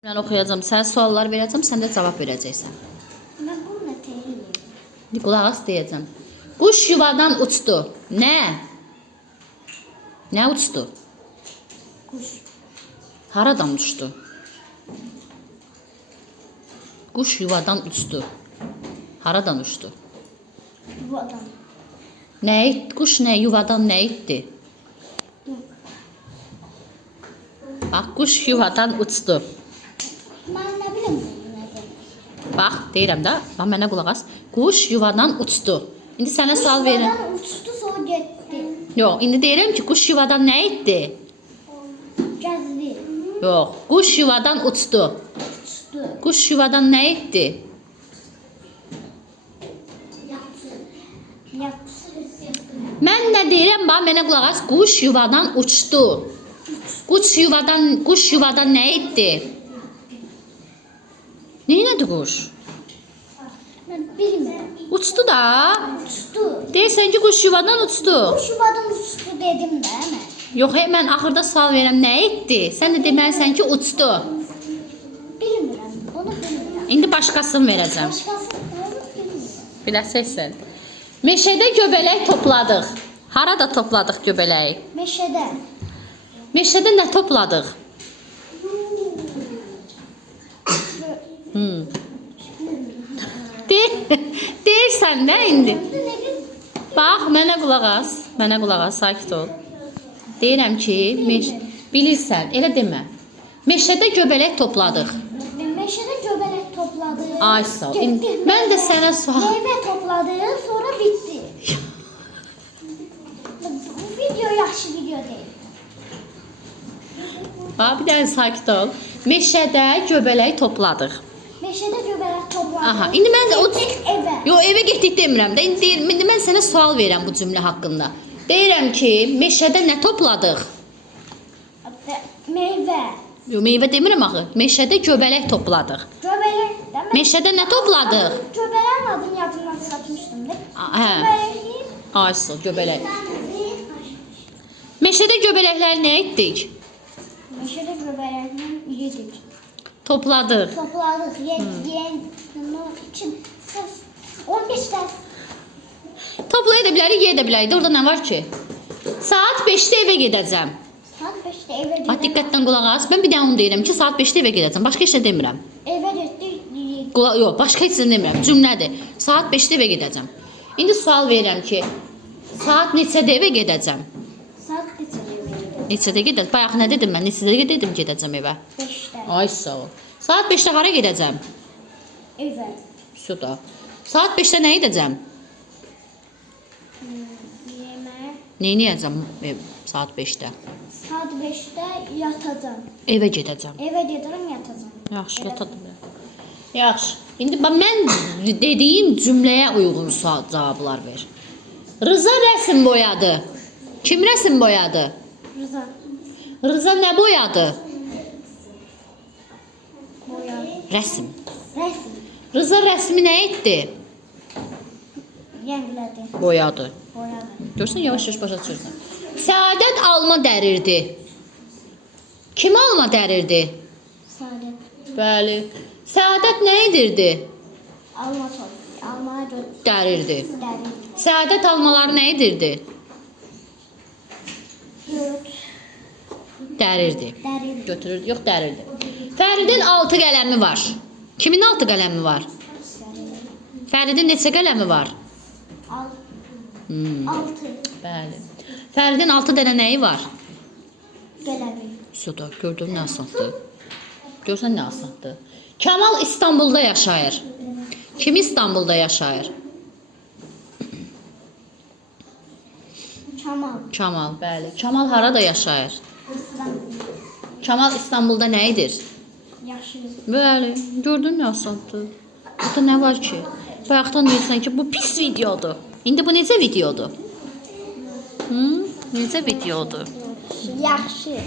Ben oxuyacağım, sənə suallar verəcəm, sən də cavab verəcəksən. Mən bunu deyirəm. Qulaq as deyəcəm. Quş yuvadan uçdu. Nə? Nə uçdu? Quş. Haradan uçdu? Quş yuvadan uçdu. Haradan uçdu? Yuvadan. Nə etdi? Quş nə? Yuvadan nə etdi? Bax, quş yuvadan uçdu. Mən nə bilim bunu nə demək. Bax, deyirəm də, bax mənə qulaq as. Quş yuvadan uçdu. İndi sənə sual verirəm. Yuvadan uçdu, sonra getdi. Yox, indi deyirəm ki, quş yuvadan nə etdi? Gəzdi. Yox, quş yuvadan uçdu. Uçdu. Quş yuvadan nə etdi? Yaptı. Mən nə deyirəm, bax mənə qulaq as. Quş yuvadan uçdu. Quş yuvadan nə etdi? Neynədi quş? Mən bilmirəm. Uçdu da. Uçdu. Deyirsən ki, quş yuvadan uçdu. Quş yuvadan uçdu dedim də mən. Yox, mən axırda sual verirəm, nə etdi? Sən də deməlisən ki, uçdu. Bilmirəm. Onu bilmirəm. İndi başqasını verəcəm. Başqası bilmirəm. Biləcəksən. Meşədə göbələk topladıq. Harada topladıq göbələyi? Meşədə. Meşədə nə topladıq? Deyirsən nə indi? Bax, mənə qulaq as. Mənə qulaq as, sakit ol. Deyirəm ki, bilirsən, elə demə. Meşədə göbələk topladıq. Meşədə göbələk topladıq. Ay sağ ol. Mən də sənə sual. Meyvə topladıq, sonra bitdi. Bu video yaxşı video deyil. Bax, bir dənə sakit ol. Meşədə göbələk topladıq. Meşədə göbələk topladıq. Aha, indi mən də o evə. Yox, evə getdik demirəm də. İndi mən sənə sual verirəm bu cümlə haqqında. Deyirəm ki, meşədə nə topladıq? Meyvə. Yox, meyvə demirəm axı. Meşədə göbələk topladıq. Göbələk. Meşədə nə topladıq? Göbələyin adını yadımdan çıxartmışdım da. Hə. Göbələyin. Aysıl, göbələk. Meşədə göbələkləri nə etdik? Meşədə göbələklə yedik. Topladıq. Topladıq. Yeyən üçün 15 dərs. Toplaya da bilərik, yeyə də bilərik. Orada nə var ki? Saat 5-də evə gedəcəm. Saat 5-də evə Bax, gedək. diqqətlə qulaq as. Mən bir dənə onu deyirəm ki, saat 5-də evə gedəcəm. Başqa heç nə demirəm. Evə getdik. Yox, başqa heç nə demirəm. Cümlədir. Saat 5-də evə gedəcəm. İndi sual verirəm ki, saat neçədə evə gedəcəm? Saat neçədə evə gedək? Neçədə gedəcəm? Bayaq nə dedim mən? Neçədə dedim gedəcəm evə? 5-də. Ay sağ ol. Saat 5-də hara gedəcəm? Evə. Suda. Saat 5-də nə edəcəm? Yemək. Nə edəcəm saat 5-də? Saat 5-də yatacağam. Evə gedəcəm. Evə gedirəm, yatacağam. Yaxşı, yatadım. Yaxşı. İndi mən dediyim cümləyə uyğun sual cavablar ver. Rıza rəsm boyadı. Kim rəsm boyadı? Rıza. Rıza nə boyadı? Boyadı. Rəsm. Rəsm. Rıza rəsmi nə etdi? Yənglədi. Boyadı. Boyadı. Görsən, yavaş-yavaş başa düşürsən. Səadət alma dərirdi. Kim alma dərirdi? Saadət. Bəli. Səadət nə edirdi? Alma topu. Almaya götür. Dərirdi. Dəri. Səadət almaları nə edirdi? Göt. Dərirdi. Dəri. Götürürdü, yox dərirdi. Fəridin 6 qələmi var. Kimin 6 qələmi var? Fəridin neçə qələmi var? 6. Bəli. Fəridin 6 dənə nəyi var? Qələmi. Suda, gördün nə asandır? Görsən nə asandır? Kamal İstanbulda yaşayır. Kim İstanbulda yaşayır? Kamal. Kamal, bəli. Kamal harada yaşayır? Kamal İstanbulda nə edir? Yaşayır. Bəli, gördün nə asandır? Burada nə var ki? Bayaqdan deyirsən ki, bu pis videodur. İndi bu necə videodur? Necə videodur? Yaxşı.